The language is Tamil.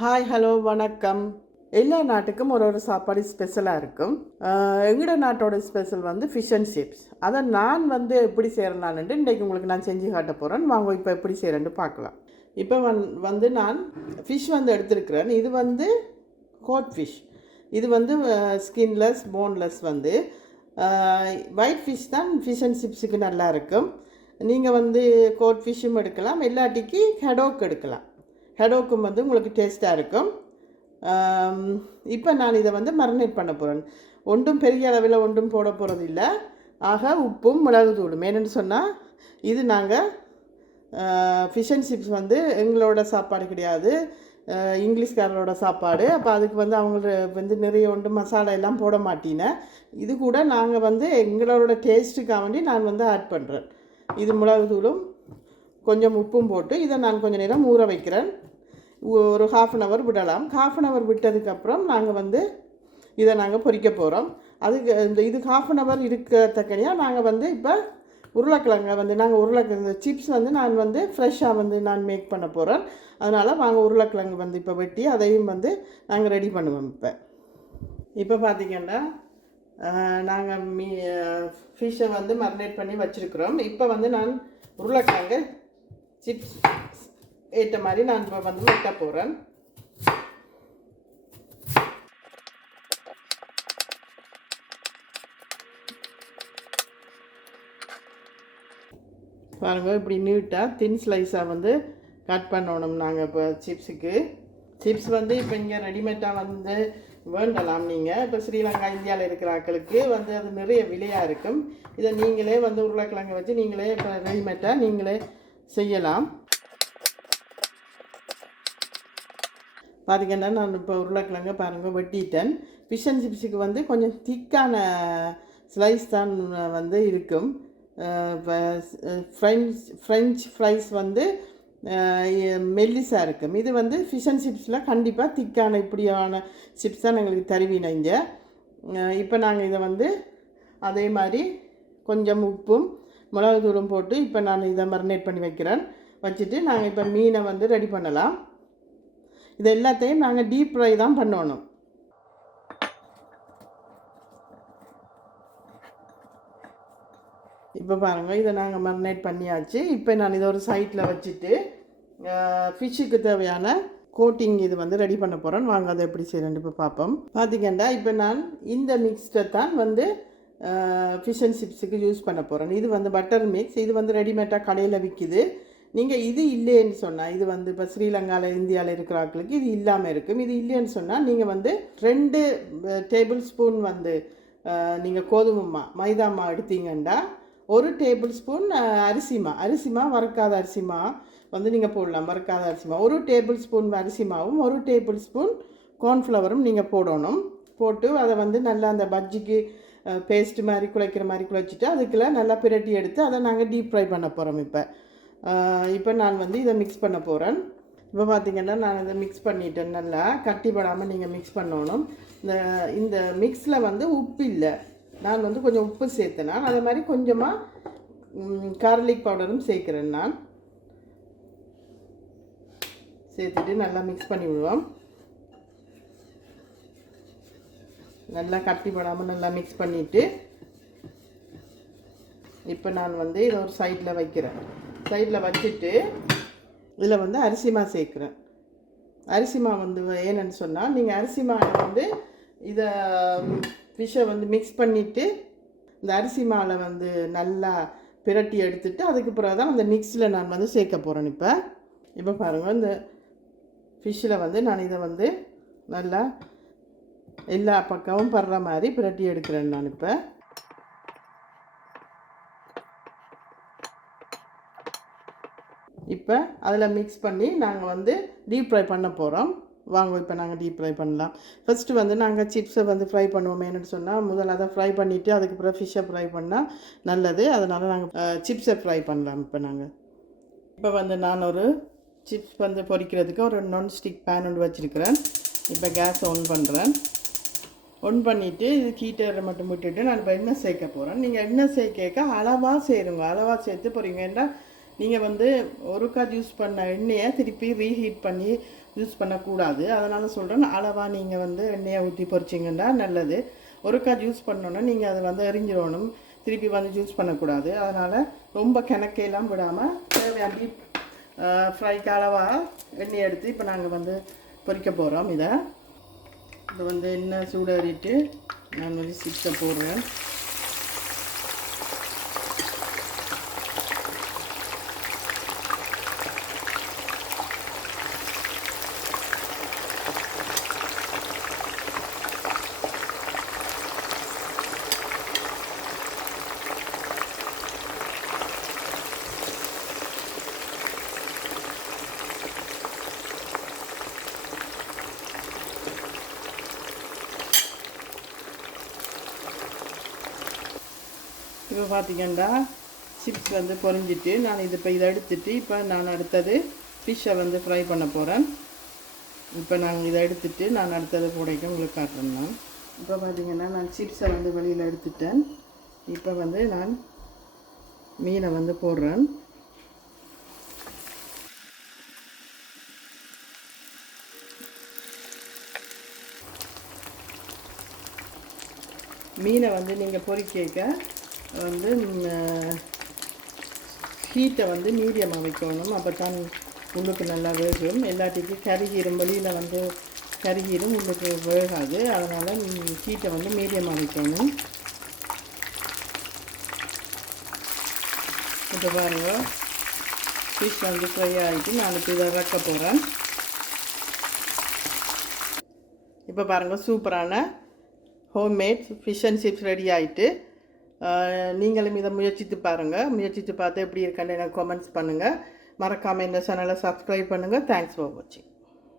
ஹாய் ஹலோ வணக்கம். எல்லா நாட்டுக்கும் ஒரு ஒரு சாப்பாடு ஸ்பெஷலாக இருக்கும். எங்களோட நாட்டோட ஸ்பெஷல் வந்து ஃபிஷ் அண்ட் சிப்ஸ். அதை நான் வந்து எப்படி செய்கிறேன்னான்ட்டு இன்றைக்கு உங்களுக்கு நான் செஞ்சு காட்ட போகிறேன். வாங்க இப்போ எப்படி செய்கிறேன்னு பார்க்கலாம். இப்போ வந்து நான் ஃபிஷ் வந்து எடுத்துருக்கிறேன். இது வந்து கோட் ஃபிஷ். இது வந்து ஸ்கின்லெஸ் போன்லெஸ் வந்து ஒயிட் ஃபிஷ் தான் ஃபிஷ் அண்ட் சிப்ஸுக்கு நல்லா இருக்கும். நீங்கள் வந்து கோட் ஃபிஷ்ஷும் எடுக்கலாம், இல்லாட்டிக்கு ஹெடோக் எடுக்கலாம். ஹெடோக்கும் வந்து உங்களுக்கு டேஸ்ட்டாக இருக்கும். இப்போ நான் இதை வந்து மரினேட் பண்ண போகிறேன். ஒன்றும் பெரிய அளவில் ஒன்றும் போட போகிறது இல்லை. ஆக உப்பும் மிளகு தூளும். என்னென்னு சொன்னால் இது நாங்கள் ஃபிஷ் அண்ட் சிப்ஸ் வந்து எங்களோட சாப்பாடு கிடையாது, இங்கிலீஷ்காரரோட சாப்பாடு. அப்போ அதுக்கு வந்து அவங்க வந்து நிறைய ஒன்று மசாலா எல்லாம் போட மாட்டினேன். இது கூட நாங்கள் வந்து எங்களோட டேஸ்ட்டுக்காக வேண்டி நான் வந்து ஆட் பண்ணுறேன். இது மிளகு தூளும் கொஞ்சம் உப்பும் போட்டு இதை நான் கொஞ்சம் நேரம் ஊற வைக்கிறேன். ஒரு 1/2 hour விடலாம். 1/2 hour விட்டதுக்கப்புறம் நாங்கள் வந்து இதை நாங்கள் பொரிக்க போகிறோம். அதுக்கு இது 1/2 hour இருக்கத்தக்கனியாக நாங்கள் வந்து இப்போ உருளைக்கிழங்க வந்து நாங்கள் உருளைக்கிழங்கு சிப்ஸ் வந்து நான் வந்து ஃப்ரெஷ்ஷாக வந்து நான் மேக் பண்ண போகிறேன். அதனால் வாங்க உருளைக்கிழங்கு வந்து இப்போ வெட்டி அதையும் வந்து நாங்கள் ரெடி பண்ணுவோம். இப்போ பார்த்திங்கன்னா நாங்கள் ஃபிஷ்ஷை வந்து மரினேட் பண்ணி வச்சுருக்குறோம். இப்போ வந்து நான் உருளைக்கிழங்கு சிப்ஸ் ஏற்ற மாதிரி நான் இப்போ வந்து வெட்ட போகிறேன். பாருங்கள், இப்படி நீட்டாக தின் ஸ்லைஸாக வந்து கட் பண்ணணும். நாங்கள் இப்போ சிப்ஸ் வந்து இப்போ இங்கே ரெடிமேடாக வந்து வேண்டலாம். நீங்கள் இப்போ ஸ்ரீலங்கா இந்தியாவில் இருக்கிற ஆட்களுக்கு வந்து அது நிறைய விலையாக இருக்கும். இதை நீங்களே வந்து உருளைக்கிழங்கு வச்சு நீங்களே இப்போ ரெடிமேடாக நீங்களே செய்யலாம். பார்த்திங்கன்னா நான் இப்போ உருளைக்கிழங்கு பாருங்கள் வெட்டிட்டேன். ஃபிஷ் அண்ட் சிப்ஸுக்கு வந்து கொஞ்சம் திக்கான ஸ்லைஸ் தான் வந்து இருக்கும். ஃப்ரெஞ்ச் ஃப்ரைஸ் வந்து மெல்லிஸாக இருக்கும். இது வந்து ஃபிஷ் அண்ட் சிப்ஸில் கண்டிப்பாக திக்கான இப்படியான சிப்ஸ் தான் எங்களுக்கு தருவினீங்க. இப்போ நாங்கள் இதை வந்து அதே மாதிரி கொஞ்சம் உப்பும் மிளகு தூளும் போட்டு இப்போ நான் இதை மரினேட் பண்ணி வைக்கிறேன். வச்சுட்டு நாங்கள் இப்போ மீனை வந்து ரெடி பண்ணலாம். இது எல்லாத்தையும் நாங்கள் டீப் ஃப்ரை தான் பண்ணணும். இப்போ பாருங்கள், இதை நாங்கள் மரினேட் பண்ணியாச்சு. இப்போ நான் இதை ஒரு சைட்டில் வச்சுட்டு ஃபிஷ்ஷுக்கு தேவையான கோட்டிங் இது வந்து ரெடி பண்ண போகிறேன். வாங்க அதை எப்படி செய்கிறேன்னு இப்போ பார்ப்போம். பார்த்திங்கன்னா இப்போ நான் இந்த மிக்ஸ்டை தான் வந்து ஃபிஷ் அண்ட் சிப்ஸுக்கு யூஸ் பண்ண போகிறேன். இது வந்து பட்டர் மிக்ஸ். இது வந்து ரெடிமேடாக கடையில் விற்கிது. நீங்கள் இது இல்லைன்னு சொன்னால், இது வந்து இப்போ ஸ்ரீலங்காவில் இந்தியாவில் இருக்கிற ஆட்களுக்கு இது இல்லாமல் இருக்கும். இது இல்லைன்னு சொன்னால் நீங்கள் வந்து 2 டேபிள் ஸ்பூன் வந்து நீங்கள் கோதுமை மைதாமா எடுத்தீங்கன்னா 1 டேபிள் ஸ்பூன் அரிசிமா வறுக்காத அரிசிமா வந்து நீங்கள் போடலாம். வறுக்காத அரிசிமா 1 டேபிள் ஸ்பூன் அரிசிமாவும் 1 டேபிள் ஸ்பூன் கார்ன்ஃப்ளவரும் நீங்கள் போடணும். போட்டு அதை வந்து நல்லா அந்த பஜ்ஜிக்கு பேஸ்ட்டு மாதிரி குழைக்கிற மாதிரி குழைச்சிட்டு அதுக்குள்ளே நல்லா பிரட்டி எடுத்து அதை நாங்கள் டீப் ஃப்ரை பண்ண போகிறோம். இப்போ நான் வந்து இதை மிக்ஸ் பண்ண போகிறேன். இப்போ பார்த்திங்கன்னா நான் இதை மிக்ஸ் பண்ணிட்டேன். நல்லா கட்டிப்படாமல் நீங்கள் மிக்ஸ் பண்ணணும். இந்த மிக்ஸில் வந்து உப்பு இல்லை. நான் வந்து கொஞ்சம் உப்பு சேர்த்தேன். நான் அதே மாதிரி கொஞ்சமாக கார்லிக் பவுடரும் சேர்க்குறேன். நான் சேர்த்துட்டு நல்லா மிக்ஸ் பண்ணி விடுவோம். நல்லா கட்டிப்படாமல் நல்லா மிக்ஸ் பண்ணிவிட்டு இப்போ நான் வந்து இதை ஒரு சைடில் வைக்கிறேன். சைடில் வச்சுட்டு இதில் வந்து அரிசிமா சேர்க்குறேன். அரிசிமா வந்து ஏன்னு சொன்னால், நீங்கள் அரிசிமாவை வந்து இதை ஃபிஷ்ஷை வந்து மிக்ஸ் பண்ணிவிட்டு இந்த அரிசிமாவில் வந்து நல்லா பிரட்டி எடுத்துட்டு அதுக்கு பிறகு தான் அந்த மிக்ஸில் நான் வந்து சேர்க்க போகிறேன். இப்போ பாருங்கள், இந்த ஃபிஷ்ஷில் வந்து நான் இதை வந்து நல்லா எல்லா பக்கமும் படுற மாதிரி பிரட்டி எடுக்கிறேன். நான் இப்போ அதில் மிக்ஸ் பண்ணி நாங்கள் வந்து டீப் ஃப்ரை பண்ண போகிறோம். வாங்க இப்போ நாங்கள் டீப் ஃப்ரை பண்ணலாம். ஃபஸ்ட்டு வந்து நாங்கள் சிப்ஸை வந்து ஃப்ரை பண்ணுவோம். என்னென்னு சொன்னால், முதல்ல அதை ஃப்ரை பண்ணிவிட்டு அதுக்கப்புறம் ஃபிஷ்ஷை ஃப்ரை பண்ணால் நல்லது. அதனால் நாங்கள் சிப்ஸை ஃப்ரை பண்ணலாம். இப்போ வந்து நான் ஒரு சிப்ஸ் வந்து பொரிக்கிறதுக்கு ஒரு நான்ஸ்டிக் பேன் ஒன்று வச்சுருக்கிறேன். இப்போ கேஸ் ஆன் பண்ணுறேன். ஒன் பண்ணிவிட்டு இது ஹீட்டரை மட்டும் விட்டுட்டு நான் இப்போ எண்ணெய் சேர்க்க போகிறேன். நீங்கள் எண்ணெய் சேர்க்க அளவாக சேருங்க. அளவாக சேர்த்து போகிறீங்க. ஏன்னா நீங்கள் வந்து ஒருக்கா யூஸ் பண்ண எண்ணெயை திருப்பி ரீஹீட் பண்ணி யூஸ் பண்ணக்கூடாது. அதனால் சொல்கிறேன், அளவாக நீங்கள் வந்து எண்ணெயை ஊற்றி பொரிச்சிங்கன்னா நல்லது. ஒருக்கா யூஸ் பண்ணோன்னா நீங்கள் அதை வந்து எரிஞ்சிடணும், திருப்பி வந்து யூஸ் பண்ணக்கூடாது. அதனால் ரொம்ப கிணக்கையெல்லாம் விடாமல் தேவையான டீப் ஃப்ரைக்கு அளவாக எண்ணெய் எடுத்து இப்போ நாங்கள் வந்து பொரிக்க போகிறோம். இதை வந்து எண்ணெய் சூடேறிட்டு நான் வந்து சிப்ஸை போடுறேன். இப்போ பார்த்திங்கன்னா சிப்ஸ் வந்து பொரிஞ்சிட்டு நான் இது இப்போ இதை எடுத்துட்டு இப்போ நான் அடுத்தது ஃபிஷ்ஷை வந்து ஃப்ரை பண்ண போகிறேன். இப்போ நாங்கள் இதை எடுத்துட்டு நான் அடுத்தது போடைக்க உங்களுக்கு காட்டுறேன். நான் இப்போ பார்த்திங்கன்னா நான் சிப்ஸை வந்து வெளியில் எடுத்துட்டேன். இப்போ வந்து நான் மீனை வந்து போடுறேன். மீனை வந்து நீங்கள் பொரிக்க வந்து ஹீட்டை வந்து மீடியமாக வைக்கணும். அப்போ தான் உள்ளுக்கு நல்லா வேகும். எல்லாத்துக்கும் கருகீரும், வெளியில் வந்து கருகீரும், உள்ளுக்கு வேகாது. அதனால் ஹீட்டை வந்து மீடியமாக வைக்கணும். இப்போ பாருங்கள், ஃபிஷ் வந்து ஃப்ரை ஆகிட்டு நான் இப்போ இதை வைக்க போகிறேன். இப்போ பாருங்கள், சூப்பரான homemade fish and chips ready ஆகிட்டு. நீங்களும் இதை முயற்சித்து பாருங்கள். முயற்சித்து பார்த்து எப்படி இருக்குன்னு எனக்கு கமெண்ட்ஸ் பண்ணுங்கள். மறக்காமல் இந்த சேனலை சப்ஸ்கிரைப் பண்ணுங்கள். தேங்க்ஸ் ஃபார் வாட்சிங்.